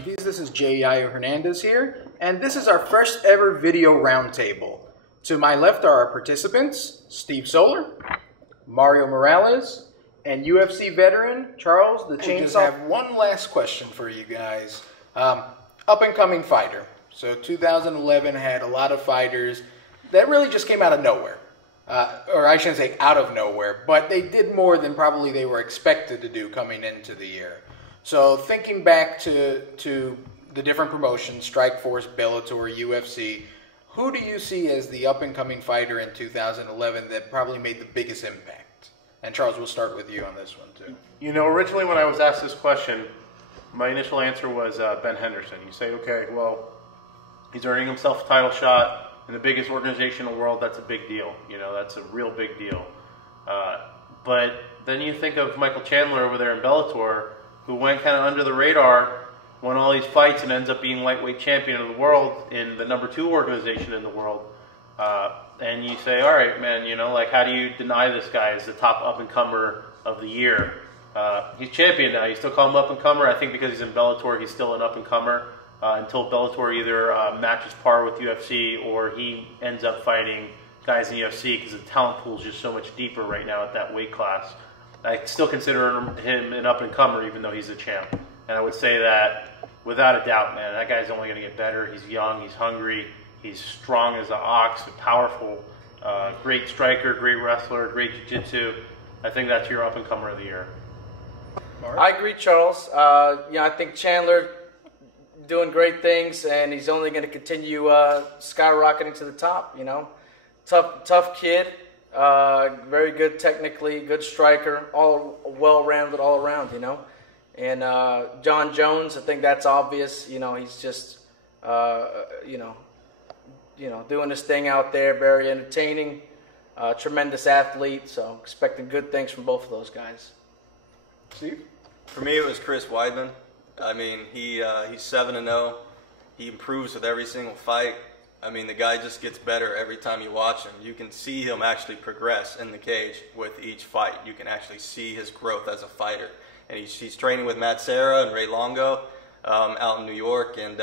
Junkies. This is Yayo Hernandez here, and this is our first ever video roundtable. To my left are our participants, Steve Solar, Mario Morales, and UFC veteran Charles the Chainsaw. I just have one last question for you guys. Up-and-coming fighter. So 2011 had a lot of fighters that really just came out of nowhere. Or I shouldn't say out of nowhere, but they did more than probably they were expected to do coming into the year. So thinking back to the different promotions, Strikeforce, Bellator, UFC, who do you see as the up-and-coming fighter in 2011 that probably made the biggest impact? And Charles, we'll start with you on this one too. You know, originally when I was asked this question, my initial answer was Ben Henderson. You say, okay, well, he's earning himself a title shot in the biggest organization in the world. That's a big deal. You know, that's a real big deal. But then you think of Michael Chandler over there in Bellator, who went kind of under the radar, won all these fights, and ends up being lightweight champion of the world in the #2 organization in the world. And you say, all right, man, you know, like, how do you deny this guy as the top up-and-comer of the year? He's champion now. You still call him up-and-comer. I think because he's in Bellator, he's still an up-and-comer until Bellator either matches par with UFC or he ends up fighting guys in UFC, because the talent pool is just so much deeper right now at that weight class. I still consider him an up-and-comer even though he's a champ. And I would say that without a doubt, man, that guy's only going to get better. He's young, he's hungry, he's strong as an ox, powerful, great striker, great wrestler, great jiu-jitsu. I think that's your up-and-comer of the year. Mark? I agree, Charles. I think Chandler doing great things, and he's only going to continue skyrocketing to the top. You know, tough kid, very good technically, good striker, all well-rounded all around. You know, and John Jones, I think that's obvious. You know, he's just doing his thing out there, very entertaining, tremendous athlete. So expecting good things from both of those guys. Steve? For me, it was Chris Weidman. I mean, he's 7-0. He improves with every single fight. I mean, the guy just gets better every time you watch him. You can see him actually progress in the cage with each fight. You can actually see his growth as a fighter. And he's training with Matt Serra and Ray Longo out in New York. And,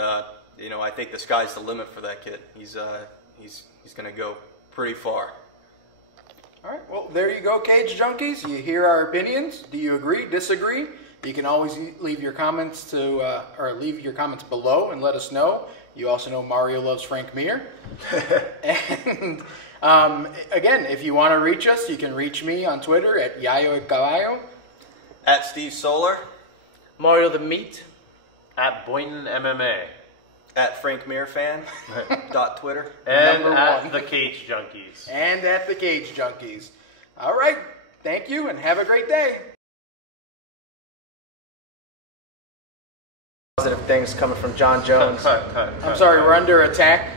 you know, I think the sky's the limit for that kid. He's going to go pretty far. All right, well, there you go, Cage Junkies. You hear our opinions. Do you agree, disagree? You can always leave your comments leave your comments below and let us know. You also know Mario loves Frank Mir. And again, if you want to reach us, you can reach me on Twitter at Yayo. At Steve Solar. Mario the Meat. At Boynton MMA. At Frank Mir Fan. Twitter. And at the Cage Junkies. And at the Cage Junkies. All right, thank you and have a great day. Positive things coming from John Jones. I'm sorry, we're under attack.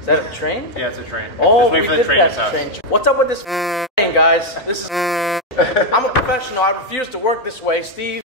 Is that a train? Yeah, it's a train. Oh, wait we for the did train pass to the train. What's up with this train, guys? This is. I'm a professional. I refuse to work this way, Steve.